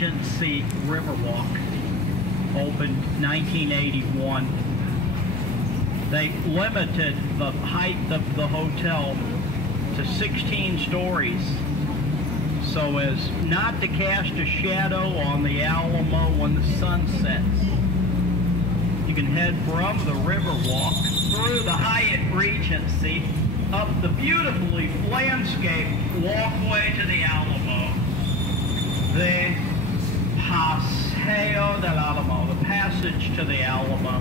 Regency Riverwalk, opened 1981. They limited the height of the hotel to 16 stories so as not to cast a shadow on the Alamo when the sun sets. You can head from the Riverwalk through the Hyatt Regency up the beautifully landscaped walkway to the Alamo. The Paseo del Alamo, the passage to the Alamo.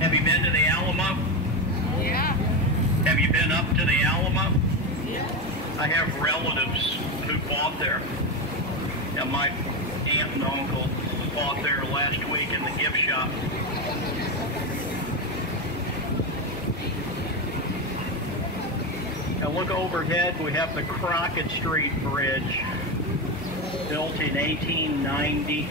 Have you been to the Alamo? Yeah. Have you been up to the Alamo? Yeah. I have relatives who bought there. And my aunt and uncle bought there last week in the gift shop. Now look overhead, we have the Crockett Street Bridge, built in 1890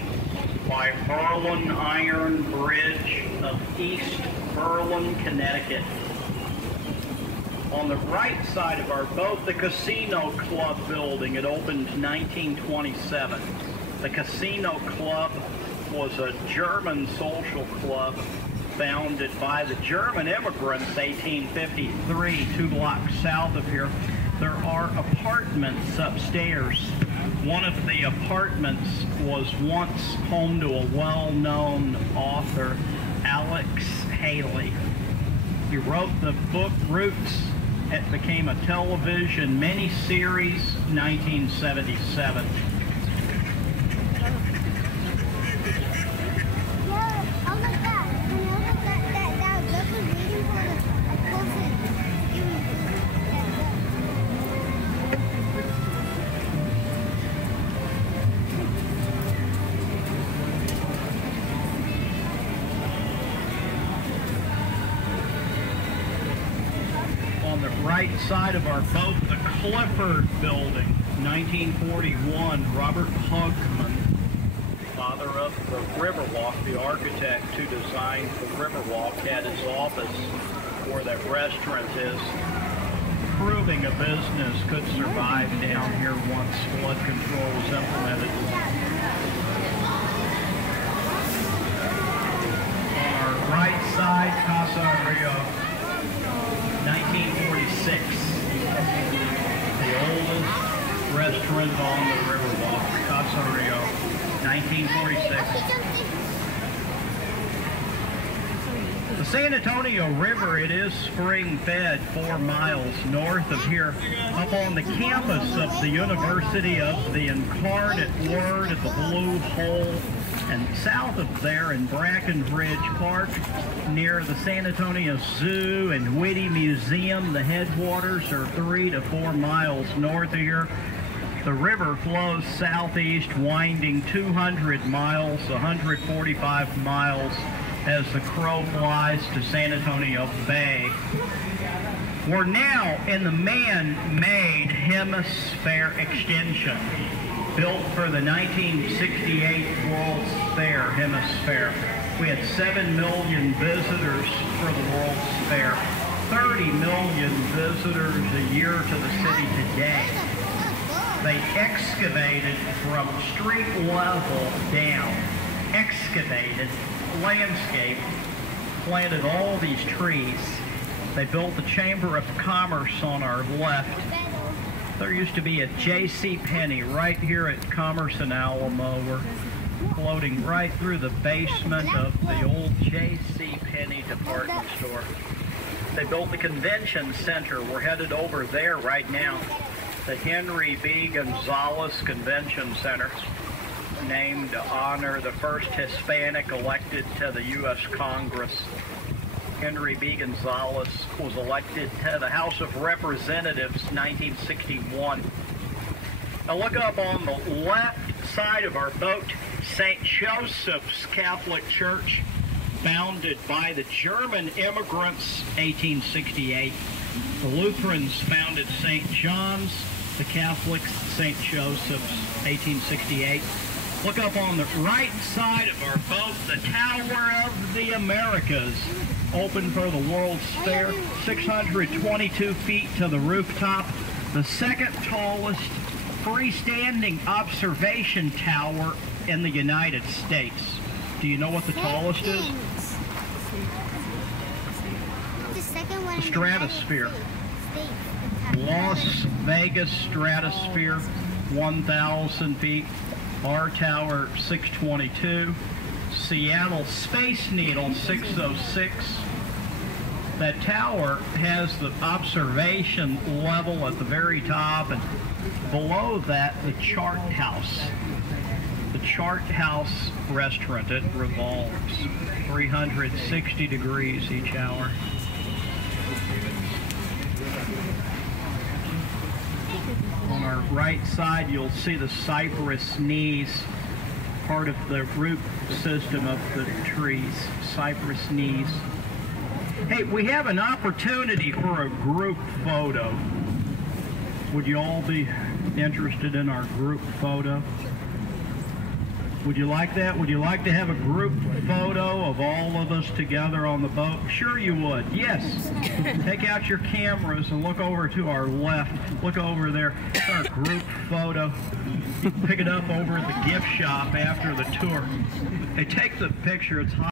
by Berlin Iron Bridge of East Berlin, Connecticut. On the right side of our boat, the Casino Club building. It opened 1927. The Casino Club was a German social club founded by the German immigrants, 1853, 2 blocks south of here. There are apartments upstairs. One of the apartments was once home to a well-known author, Alex Haley. He wrote the book Roots. It became a television miniseries, 1977. Right side of our boat, the Clifford Building, 1941. Robert Hugman, father of the Riverwalk, the architect who designed the Riverwalk, had his office where that restaurant is, proving a business could survive down here once flood control was implemented. On our right side, Casa Rio, 1946, the oldest restaurant on the Riverwalk, Casa Rio, 1946. The San Antonio River, it is spring-fed 4 miles north of here, up on the campus of the University of the Incarnate Word at the Blue Hole, and south of there in Brackenridge Park, near the San Antonio Zoo and Whitty Museum. The headwaters are 3 to 4 miles north of here. The river flows southeast, winding 200 miles, 145 miles as the crow flies to San Antonio Bay. We're now in the man-made Hemisphere extension, built for the 1968 World's Fair Hemisphere. We had 7 million visitors for the World's Fair, 30 million visitors a year to the city today. They excavated from street level down, excavated, landscape, planted all these trees. They built the Chamber of Commerce on our left. There used to be a J.C. Penney right here at Commerce and Alamo. We're floating right through the basement of the old J.C. Penney department store. They built the Convention Center. We're headed over there right now. The Henry B. Gonzalez Convention Center, named to honor the first Hispanic elected to the U.S. Congress. Henry B. Gonzalez was elected to the House of Representatives 1961. Now look up on the left side of our boat, St. Joseph's Catholic Church, founded by the German immigrants, 1868. The Lutherans founded St. John's, the Catholics, St. Joseph's, 1868. Look up on the right side of our boat, the Tower of the Americas, open for the World's Fair, 622 feet to the rooftop, the second tallest freestanding observation tower in the United States. Do you know what the tallest is? The second one. The Stratosphere. Las Vegas Stratosphere, 1,000 feet. Our tower, 622. Seattle Space Needle, 606. That tower has the observation level at the very top, and below that, the Chart House. The Chart House restaurant, it revolves 360 degrees each hour. On our right side, you'll see the cypress knees, part of the root system of the trees, cypress knees. Hey, we have an opportunity for a group photo. Would you all be interested in our group photo? Would you like that? Would you like to have a group photo of all of us together on the boat? Sure you would. Yes. Take out your cameras and look over to our left. Look over there. It's our group photo. You can pick it up over at the gift shop after the tour. Hey, take the picture. It's hot.